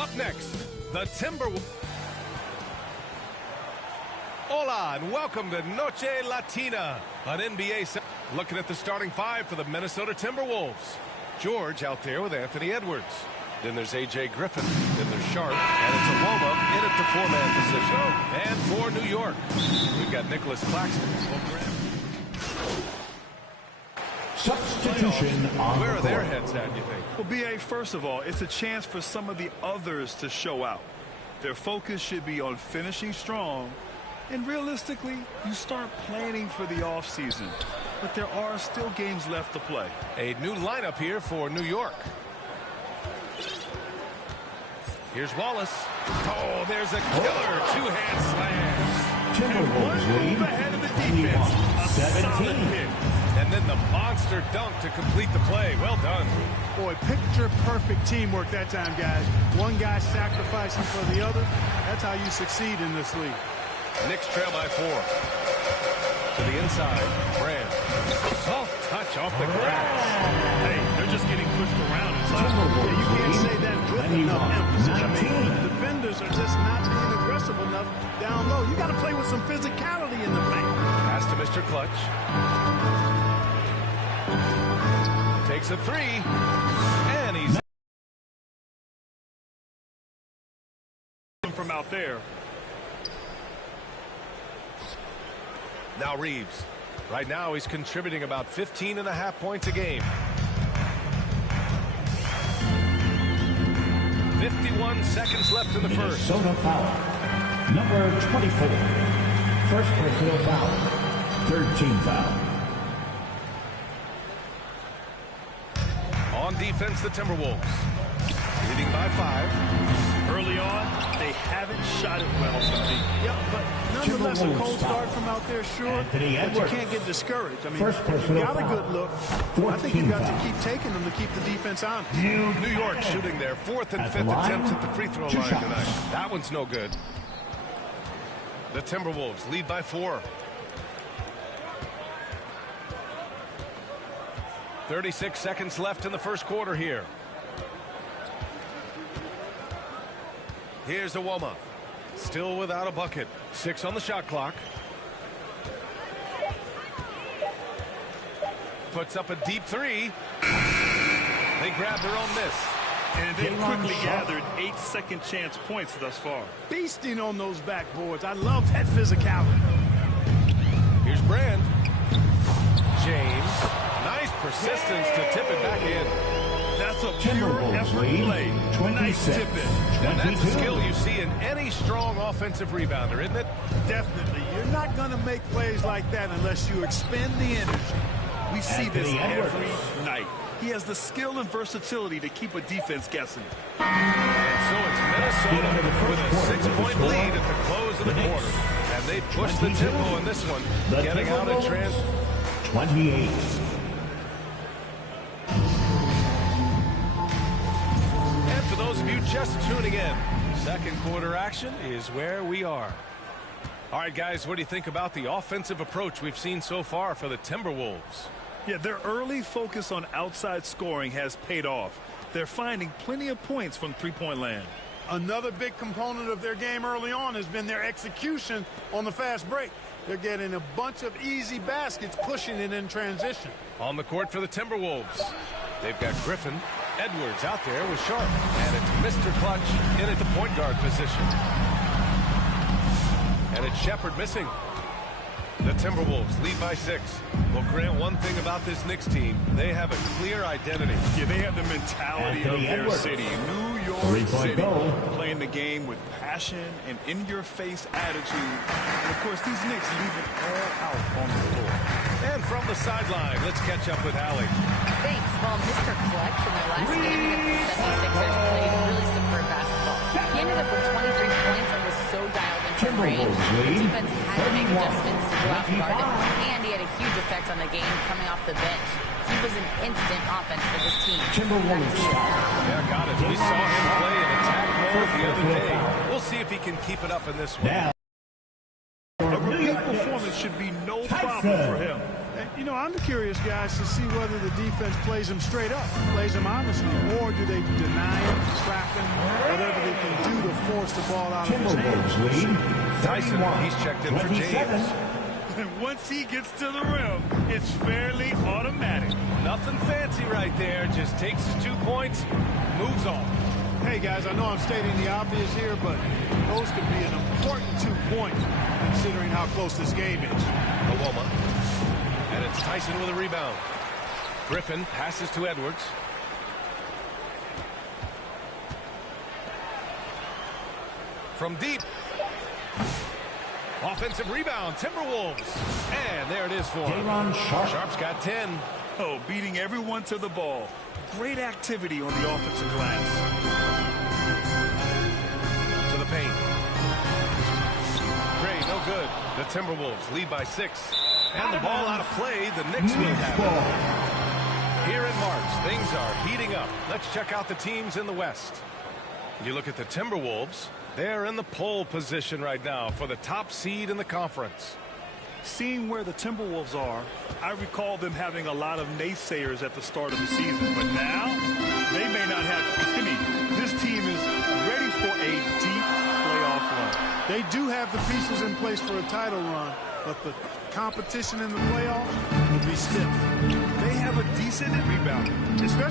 Up next, the Timberwolves. Hola and welcome to Noche Latina on NBA. Looking at the starting five for the Minnesota Timberwolves. George out there with Anthony Edwards. Then there's A.J. Griffin. Then there's Sharp. And it's Aloma in at the four-man position. And for New York, we've got Nicholas Claxton. Substitution on Where are their heads at, you think? Well, B.A., first of all, it's a chance for some of the others to show out. Their focus should be on finishing strong. And realistically, you start planning for the offseason. But there are still games left to play. A new lineup here for New York. Here's Wallace. Oh, there's a killer two-hand slam. Timberwolves lead ahead of the defense. 17. And then the monster dunk to complete the play. Well done. Boy, picture-perfect teamwork that time, guys. One guy sacrificing for the other. That's how you succeed in this league. Knicks trail by 4. To the inside, Brand. Soft touch off the grass. Hey, they're just getting pushed around. You can't say that with enough emphasis. I mean, the defenders are just not being aggressive enough down low. You got to play with some physicality in the paint. Pass to Mr. Clutch. Takes a three. And he's from out there. Now Reeves. Right now he's contributing about 15.5 points a game. 51 seconds left in the first. Minnesota foul. Number 24. First personal foul. Third team foul. On defense, the Timberwolves. Leading by 5. Early on, they haven't shot it well from deep. Yeah, but nonetheless, a cold start from out there, sure. But you can't get discouraged. I mean, if you got a good look, I think you got to keep taking them to keep the defense on. New York shooting their 4th and 5th attempts at the free throw line tonight. That one's no good. The Timberwolves lead by 4. 36 seconds left in the first quarter here. Here's Awoma. Still without a bucket. 6 on the shot clock. Puts up a deep 3. They grab their own miss. And they've quickly gathered 8 second chance points thus far. Beasting on those backboards. I love that physicality. Here's Brand. James. Nice persistence to tip it back in. That's a pure effort play. Nice tip it. And that's a skill you see in any strong offensive rebounder, isn't it? Definitely. You're not going to make plays like that unless you expend the energy. We see this every night. He has the skill and versatility to keep a defense guessing. And so it's Minnesota with a 6-point lead at the close of the quarter. And they push the tempo in this one, getting out in trans. 28. And for those of you just tuning in, second quarter action is where we are. All right, guys, what do you think about the offensive approach we've seen so far for the Timberwolves? Yeah, their early focus on outside scoring has paid off. They're finding plenty of points from three-point land. Another big component of their game early on has been their execution on the fast break. They're getting a bunch of easy baskets, pushing it in transition. On the court for the Timberwolves, they've got Griffin. Edwards out there with Sharp. And it's Mr. Clutch in at the point guard position. And it's Shepherd missing. The Timberwolves lead by 6. Well, Grant, one thing about this Knicks team, they have a clear identity. Yeah, they have the mentality of their city. New York City, playing the game with passion and in-your-face attitude. And, of course, these Knicks leave it all out on the floor. And from the sideline, let's catch up with Allie. Thanks. Well, Mr. Clutch in their last game against the 76ers played really superb basketball. He ended up with 23 points and was so dialed into range. The defense had to make adjustments to go out and guard him, and he had a huge effect on the game coming off the bench. He was an instant offense for this team. Yeah, got it. We saw him play in attack mode the other day. We'll see if he can keep it up in this one. A repeat performance should be no problem for him. You know, I'm curious, guys, to see whether the defense plays him straight up, plays him honestly, or do they deny him, trap him, whatever they can do to force the ball out of his hands. Lead, Tyson, he's checked in for James. And once he gets to the rim, it's fairly automatic. Nothing fancy right there. Just takes his 2 points, moves on. Hey, guys, I know I'm stating the obvious here, but those could be an important 2 points considering how close this game is. Maloma. And it's Tyson with a rebound. Griffin passes to Edwards. From deep. Offensive rebound, Timberwolves. And there it is for him. Sharp's got 10. Oh, beating everyone to the ball. Great activity on the offensive glass. To the paint. Gray, no good. The Timberwolves lead by 6. And the ball out of play. The Knicks will have it. Here in March, things are heating up. Let's check out the teams in the West. You look at the Timberwolves. They're in the pole position right now for the top seed in the conference. Seeing where the Timberwolves are, I recall them having a lot of naysayers at the start of the season. But now, they may not have any. This team is ready for a deep playoff run. They do have the pieces in place for a title run, but the competition in the playoffs will be stiff. They have a decent rebound, especially